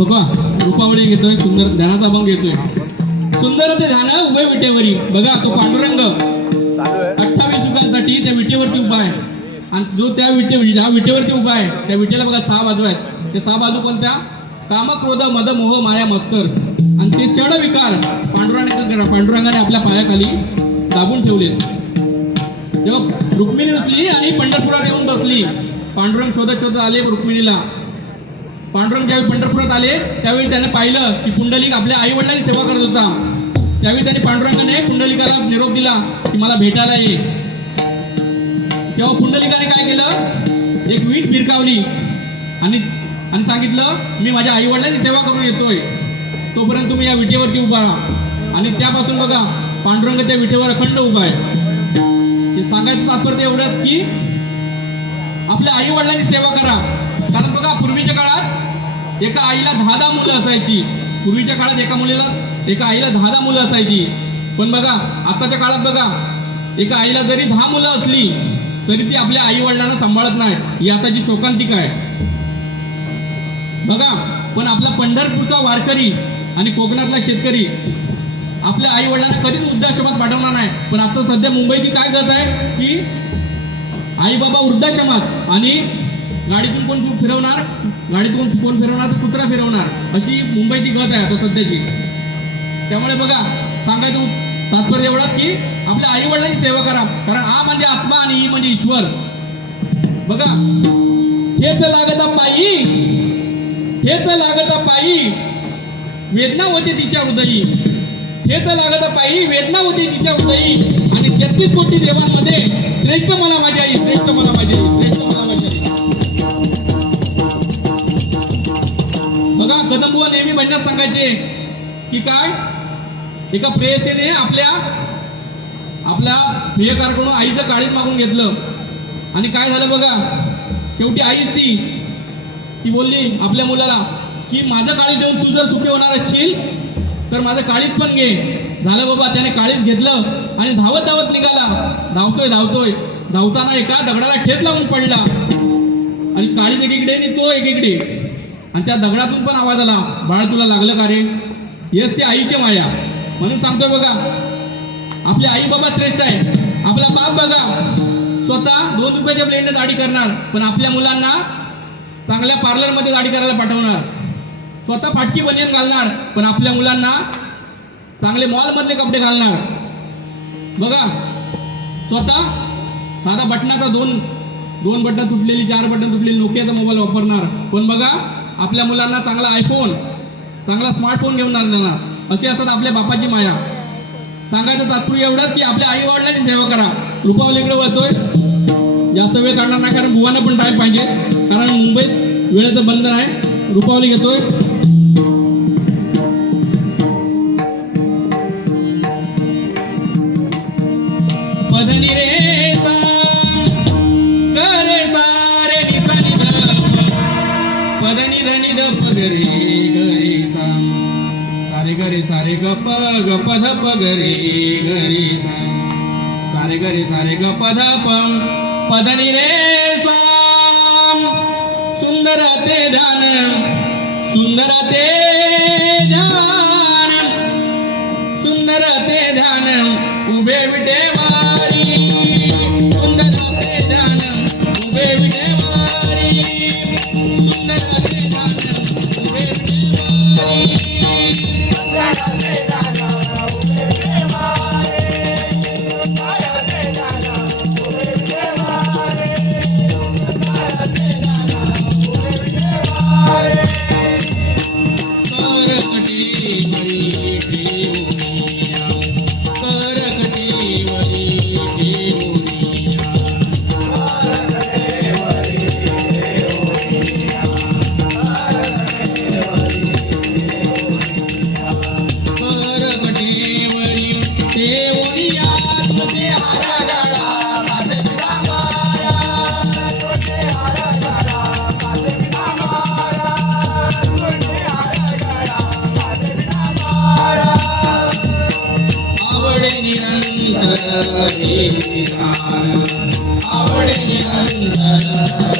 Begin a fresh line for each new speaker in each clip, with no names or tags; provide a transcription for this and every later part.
बघा रूपावळी घेतोय सुंदर ध्यानाचा अभंग घेतोय. सुंदर ते ध्यान उभे विटेवरी. बघा तो पांडुरंग. अठ्ठावीस रुपयांसाठी त्या विटेवरती उभा आहे. आणि जो त्या विटे ज्या विटेवरती उभा आहे त्या विटेला बघा सहा बाजू आहेत. ते सहा बाजू कोणत्या? काम क्रोध मद मोह माया मस्तर आणि ते षड विकार. पांडुरंगाने पांडुरंगाने आपल्या पायाखाली दाबून ठेवले जेव्हा रुक्मिणी बसली आणि पंढरपुरात येऊन बसली पांडुरंग शोधत शोधत आले रुक्मिणीला. पांडुरंग ज्यावेळी पंढरपुरात आले त्यावेळी त्याने पाहिलं की पुंडलिक आपल्या आई वडिलांची सेवा करत होता. त्यावेळी त्याने पांडुरंगाने पुंडलिकाला निरोप दिला की मला भेटायला ये. तेव्हा पुंडलिकाने काय केलं? एक वीट भिरकावली आणि आणि सांगितलं मी माझ्या आई वडिलांची सेवा करून येतोय. तोपर्यंत तुम्ही या विटेवरती उभा राहा. आणि त्यापासून बघा पांडुरंग त्या विटेवर अखंड उभा आहे. हे सांगायचं तात्पर्य एवढंच की आपल्या आई वडिलांची सेवा करा. कारण बघा पूर्वीच्या काळात एका आईला दहा दहा मुलं असायची. पूर्वीच्या काळात एका मुलीला एका आईला दहा दहा मुलं असायची. पण बघा आताच्या काळात बघा एका आईला जरी दहा मुलं असली तरी ती आपल्या आई वडिलांना सांभाळत नाही. ही आताची शोकांतिका आहे. बघा पण आपला पंढरपूरचा वारकरी आणि कोकणातला शेतकरी आपल्या आई वडिलांना कधीच वृद्धाश्रमात पाठवणार नाही. पण आता सध्या मुंबईची काय गत आहे? की आई बाबा वृद्धाश्रमात आणि गाडीतून कोण फिरवणार? गाडीतून कोण फिरवणार तर कुत्रा फिरवणार? अशी मुंबईची गत आहे आता सध्याची. त्यामुळे बघा सांगायचं तात्पर्य एवढाच की आपल्या आई वडिलांची सेवा करा. कारण आ म्हणजे आत्मा आणि ई म्हणजे ईश्वर. बघा हेच लागता पायी हेच लागता पायी वेदना होते तिच्या हृदयी. हेच लागता पायी वेदना होते तिच्या हृदयी. आणि तेहतीस कोटी देवांमध्ये श्रेष्ठ मला माझी आई श्रेष्ठ मला माझी आई सांगायचे की काय? एका प्रेयसीने आपल्या आपल्या प्रियकारकडून आईचं काळीत मागून घेतलं. आणि काय झालं बघा? शेवटी आईच ती ती बोलली आपल्या मुलाला की माझं काळी देऊन तू जर सुखी होणार असशील तर माझं काळीज पण घे. झालं बाबा त्याने काळीच घेतलं आणि धावत धावत निघाला. धावतोय धावतोय. धावताना एका दगडाला ठेच लावून पडला. आणि काळीच एकीकडे आणि तो एकीकडे. आणि त्या दगडातून पण आवाज आला बाळ तुला लागलं का रे? येस ते आईचे माया. म्हणून सांगतोय बघा आपले आई बाबा श्रेष्ठ आहे आपला बाप बघा स्वतः दोन रुपयाच्या ब्लेंडने दाढी करणार पण आपल्या मुलांना चांगल्या पार्लरमध्ये दाढी करायला पाठवणार. स्वतः फाटकी बनियन घालणार पण आपल्या मुलांना चांगले मॉलमधले कपडे घालणार. बघा स्वतः साधा बटनाचा दोन दोन बटन तुटलेली चार बटन तुटलेली नोकियाचा मोबाईल वापरणार. पण बघा आपल्या मुलांना चांगला आयफोन चांगला स्मार्टफोन घेऊन आणणार असे असतात आपल्या बापाची माया. सांगायचं तात्पर्य एवढंच की आपल्या आई वडिलांची सेवा करा. रुपावलीकडे वळतोय. जास्त वेळ काढणार नाही कारण बुवांना पण टाईम पाहिजे. कारण मुंबईत वेळेचं बंधन आहे. रुपावली घेतोय. धनी ध सांग. सारे गरे सारे गप गप धप प ध सांग. सारे गरे सारे गप धप पदनी रे सांग. सुंदर ते ध्यान सुंदर ते ध्यान. सुंदर ते ध्यान उभे विटे आवडे निरंतर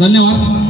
धन्यवाद.